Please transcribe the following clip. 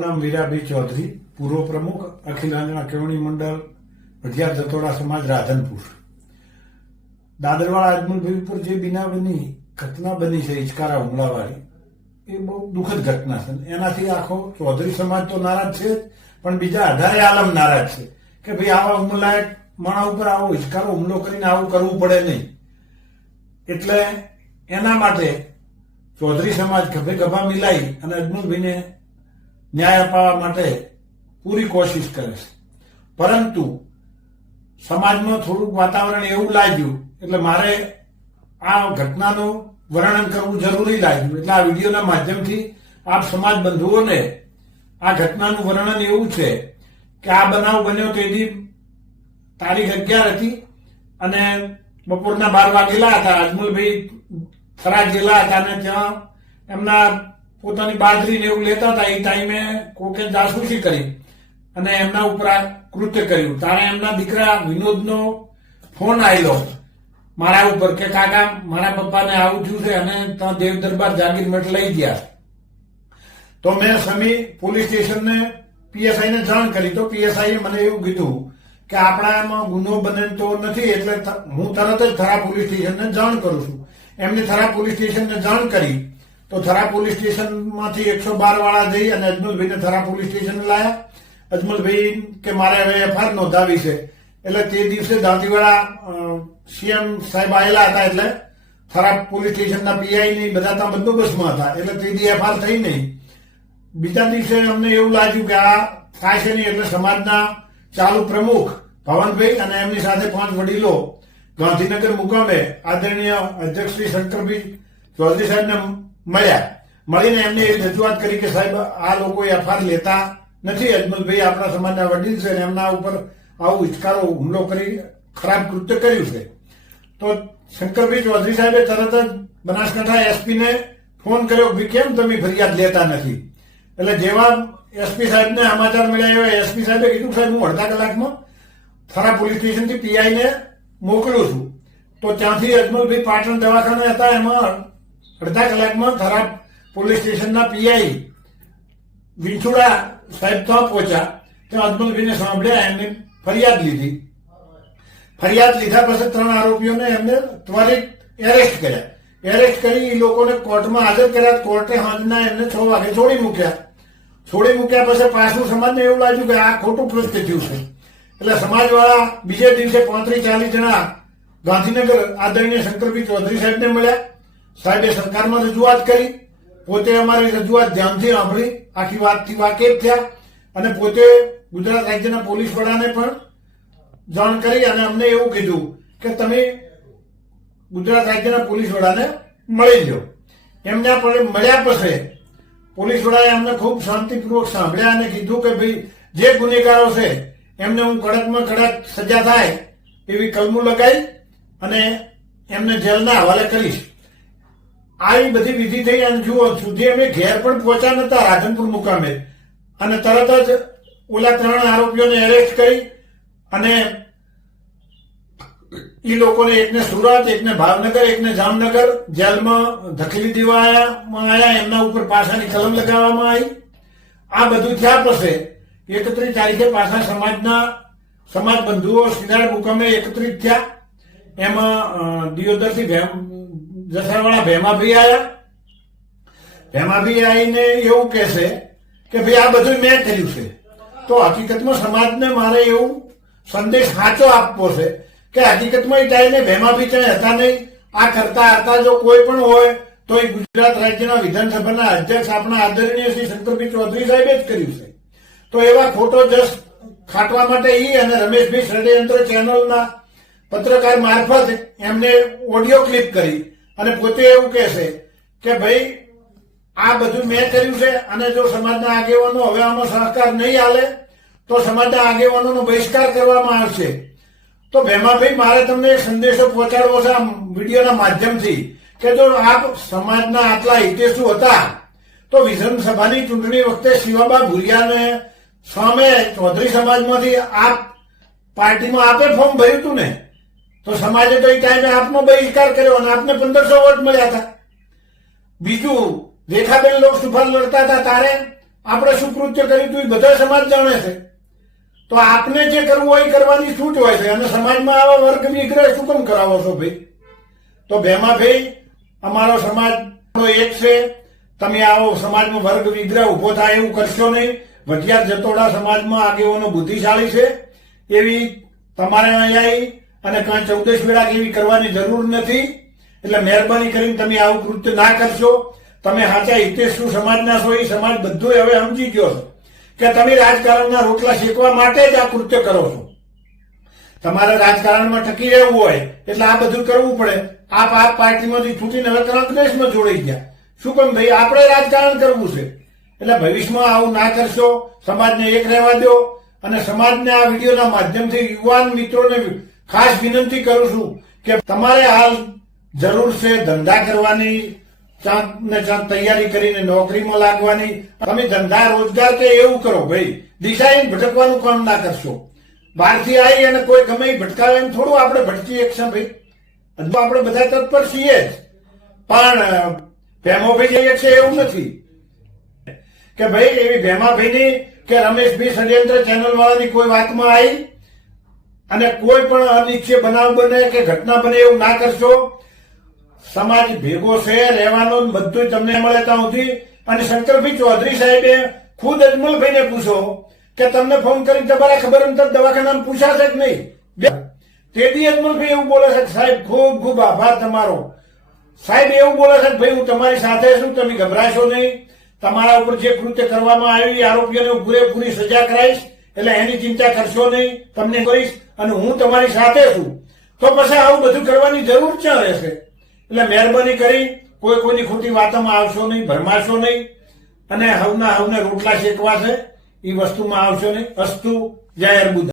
નામ વીરાભાઈ ચૌધરી, પૂર્વ પ્રમુખ અખિલ આંજણા કેળવણી મંડળ ભજીયા જતોડા સમાજ રાધનપુર. દાદરવાળા અજમલભાઈ ઉપર જે બની ઘટના બની છે હિચકારા હુમલાવાળી, એ બહુ દુઃખદ ઘટના છે. એનાથી આખો ચૌધરી સમાજ તો નારાજ છે, પણ બીજા 18 આલમ નારાજ છે કે ભાઈ આવા હુમલાયક માણસ ઉપર આવો હિચકારો હુમલો કરીને આવું કરવું પડે નહીં. એટલે એના માટે ચૌધરી સમાજ ગભે ગભા મિલાઈ અને અજમલભાઈને ન્યાય અપાવવા માટે પૂરી કોશિશ કરે છે. પરંતુ સમાજમાં થોડુંક વાતાવરણ એવું લાગ્યું એટલે મારે આ ઘટનાનું વર્ણન કરવું જરૂરી લાગ્યું. એટલે આ વિડીયોના માધ્યમથી આપ સમાજ બંધુઓને આ ઘટનાનું વર્ણન એવું છે કે આ બનાવ બન્યો તેથી તારીખ 11 હતી અને બપોરના 12 વાગેલા હતા. અજમલભાઈ થરાદ ગયેલા હતા અને ત્યાં એમના પોતાની બાજરીને એવું લેતા હતા. એ ટાઈમે કોકે જાસૂસી કરી અને એમના ઉપર આ કૃત્ય કર્યું. તારે એમના દીકરા વિનોદનો ફોન આવેલો મારા ઉપર કે કાકા મારા પપ્પાને આવું થયું છે અને ત્યાં દેવ દરબાર જાગીર મઠ લઈ ગયા. તો મેં સમી પોલીસ સ્ટેશનને પીએસઆઈને જાણ કરી. તો પીએસઆઈએ મને એવું કીધું કે આપણામાં ગુનો બને તો નથી, એટલે હું તરત જ થરા પોલીસ સ્ટેશનને જાણ કરું છું. એમને થરા પોલીસ સ્ટેશનને જાણ કરી તો થરા પોલીસ સ્ટેશનમાંથી 112 વાળા જઈ અને અજમલભાઈને થરા પોલીસ સ્ટેશન લાયા. અજમલભાઈ કે મારે હવે એફઆઈઆર નોંધાવી છે. એટલે તે દિવસે દાંતીવાડા સીએમ સાહેબ આવેલા હતા, એટલે થરા પોલીસ સ્ટેશનના પીઆઈ ની બધા ત્યાં બંદોબસ્તમાં હતા. એટલે તે દી એફઆઈઆર થઈ નહીં. બીજા દિવસે અમને એવું લાગ્યું કે આ થાય છે નહીં, એટલે સમાજના ચાલુ પ્રમુખ ભવનભાઈ અને એમની સાથે 5 વડીલો ગાંધીનગર મુકામે આદરણીય અધ્યક્ષ શ્રી શંકરભાઈ ચૌધરી સાહેબને મળ્યા. મળીને એમને એ રજૂઆત કરી કે સાહેબ આ લોકો એફઆઈઆર લેતા નથી. અજમલભાઈ આપણા સમાજના વડીલ છે અને એમના ઉપર આવું હિચકારો હુમલો કરી ખરાબ કૃત્ય કર્યું છે. તો શંકરભાઈ ચૌધરી સાહેબે તરત જ બનાસકાંઠા એસપીને ફોન કર્યો કે કેમ તમે ફરિયાદ લેતા નથી. એટલે જેવા એસપી સાહેબને સમાચાર મળ્યા એવા એસપી સાહેબે કીધું સાહેબ હું અડધા કલાકમાં થરા પોલીસ સ્ટેશનથી પીઆઈને મોકલું છું. તો ત્યાંથી અજમલભાઈ પાટણ દવાખાને હતા, એમાં અડધા કલાકમાં થરા પોલીસ સ્ટેશનના પીઆઈ વિંછુડા સાહેબ ત્યાં પહોંચ્યા. ત્યાં અજમલભાઈને સાંભળ્યા, એમને ફરિયાદ લીધી. ફરિયાદ લીધા પછી 3 આરોપીઓને એમને ત્વરિત એરેસ્ટ કર્યા. એરેસ્ટ કરી એ લોકોને કોર્ટમાં હાજર કર્યા. કોર્ટે સાંજના એમને 6 વાગે છોડી મૂક્યા. છોડી મૂક્યા પછી પાછું સમાજને એવું લાગ્યું કે આ ખોટું કૃત્ય થયું છે. એટલે સમાજવાળા બીજે દિવસે 35-40 જણા ગાંધીનગર આદરણીય શંકરભાઈ ચૌધરી સાહેબને મળ્યા. સાહેબે સરકારમાં રજૂઆત કરી. પોતે અમારી રજૂઆત ધ્યાનથી સાંભળી, આખી વાતથી વાકેફ થયા અને પોતે ગુજરાત રાજ્યના પોલીસ વડાને પણ જાણ કરી અને અમને એવું કીધું કે તમે ગુજરાત રાજ્યના પોલીસ વડાને મળી લો. એમને મળ્યા પછી પોલીસ વડાએ અમને ખૂબ શાંતિપૂર્વક સાંભળ્યા અને કીધું કે ભાઈ જે ગુનેગારો છે એમને હું કડકમાં કડક સજા થાય એવી કલમો લગાવી અને એમને જેલના હવાલે કરીશ. આવી બધી વિધિ થઈ અને જુઓ સુધી અમે ઘેર પણ પહોંચ્યા નતા રાધનપુર મુકામે અને તરત જ ઓલા 3 આરોપીઓને એરેસ્ટ કરી અને એ લોકોને એકને સુરત, એકને ભાવનગર, એકને જામનગર જેલમાં ધકેલી દેવામાં આવ્યા. એમના ઉપર પાસાની કલમ લગાવવામાં આવી. આ બધું થયા પછી 31 તારીખે પાછા સમાજ બંધુઓ સિનાડ મુકામે એકત્રિત થયા. એમાં દિયોદરથી જસાવાળા ભેમાભાઈ આવ્યા. ભેમાભાઈ આવીને એવું કહેશે કે ભાઈ આ બધું મેં કર્યું છે. તો હકીકતમાં સમાજને મારે એવું સંદેશ સાચો આપવો છે કે હકીકતમાં એ ટાઈમે ભેમાભાઈ ત્યાં હતા નહીં. આ કરતા હતા જો કોઈ પણ હોય તો એ ગુજરાત રાજ્યના વિધાનસભાના અધ્યક્ષ આપણા આદરણીય શ્રી શંકરભાઈ ચૌધરી સાહેબે જ કર્યું છે. તો એવા ખોટો જસ ખાટવા માટે એ અને રમેશભાઈ ષડયંત્ર ચેનલના પત્રકાર મારફત એમને ઓડિયો ક્લિપ કરી અને પોતે એવું કહેશે કે ભાઈ આ બધું મેં કર્યું છે અને જો સમાજના આગેવાનો હવે આમાં સહકાર નહીં આલે તો સમાજના આગેવાનોનો બહિષ્કાર કરવામાં આવશે. તો ભેમાભાઈ મારે તમને એક સંદેશો પહોંચાડવો છે આ વિડીયોના માધ્યમથી કે જો આપ સમાજના આટલા હિતેશુ હતા તો વિધાનસભાની ચૂંટણી વખતે શિવાબા ભુરિયાને સામે ચૌધરી સમાજમાંથી આપ પાર્ટીમાં આપે ફોર્મ ભર્યું હતું ને, તો સમાજે તો એ ટાઈમે આપનો બહિષ્કાર કર્યો અને આપને 1500 વોટ મળ્યા હતા. બીજું રેખાબેન લોકસભા લડતા હતા તારે આપણે શું કૃત્ય કર્યું હતું એ બધા સમાજ જાણે છે. તો આપને જે કરવું હોય એ કરવાની છૂટ હોય છે, અને સમાજમાં આવા વર્ગ વિગ્રહ શું કેમ કરાવો છો ભાઈ? તો ભેમાભાઈ, અમારો સમાજ એક છે, તમે આવો સમાજમાં વર્ગ વિગ્રહ ઉભો થાય એવું કરશો નહીં. વઢિયાર જતોડા સમાજમાં આગેવાનો બુદ્ધિશાળી છે, એવી તમારે અહીંયા અને કાંઈ 14 વેળા એવી કરવાની જરૂર નથી. એટલે મહેરબાની કરીને તમે આવું કૃત્ય ના કરશો. તમે સાચા હિતેશુ સમાજના છો, એ સમાજ બધું હવે સમજી ગયો છે કે તમે રાજકારણના રોટલા શેકવા માટે જ આ કૃત્ય કરો છો. તમારે રાજકારણમાં ટકી રહેવું હોય એટલે આ બધું કરવું પડે. આપ પાર્ટીમાંથી છૂટીને હવે કોંગ્રેસમાં જોડાઈ ગયા. શું કેમ ભાઈ? આપણે રાજકારણ કરવું છે. એટલે ભવિષ્યમાં આવું ના કરશો. સમાજને એક રહેવા દો. અને સમાજને આ વિડીયોના માધ્યમથી યુવાન મિત્રોને ખાસ વિનંતી કરું છું કે તમારે હાલ જરૂર છે ધંધા કરવાની, ચાંદ ને ચાંદ તૈયારી કરીને નોકરીમાં લાગવાની. તમે ધંધા રોજગાર કે એવું કરો ભાઈ, દિશાહીન ભટકવાનું કામ ના કરશો. બહારથી આવી અને કોઈ ગમે ભટકાવે એમ થોડું આપણે ભટકી શકશે ભાઈ. આપણે બધા તત્પર છીએ જ, પણ ભેમાભાઈ જે છે એવું નથી કે ભાઈ એવી ભેમાભાઈની કે રમેશભાઈ ષડયંત્ર ચેનલ વાળાની કોઈ વાતમાં આવી અને કોઈ પણ અનિચ્છનીય બનાવ બને કે ઘટના બને એવું ના કરશો. સમાજ ભેગો છે, રહેવાનો બધું તમને મળે ત્યાં સુધી. અને શંકરભાઈ ચૌધરી સાહેબે ખુદ અજમલભાઈને પૂછો કે તમને ફોન કરી તમારા ખબર અંતર દવાખાનામાં પૂછાશે કે નહીં. તેથી અજમલભાઈ એવું બોલે છે કે સાહેબ ખૂબ ખૂબ આભાર તમારો. સાહેબ એવું બોલે છે કે ભાઈ હું તમારી સાથે છું, તમે ગભરાશો નહીં. તમારા ઉપર જે કૃત્ય કરવામાં આવ્યું એ આરોપીઓને પૂરેપૂરી સજા કરાઈશ, એટલે એની ચિંતા કરશો નહીં. તમને કરીશ અને હું તમારી સાથે છું. તો પછી આવું બધું કરવાની જરૂર ક્યાં રહેશે? એટલે મહેરબાની કરી કોઈની ખોટી વાતોમાં આવશો નહીં, ભરમાશો નહીં. અને હવને રોટલા શેકવા છે એ વસ્તુમાં આવશો નહીં. અસ્તુ જય અર્બુદા.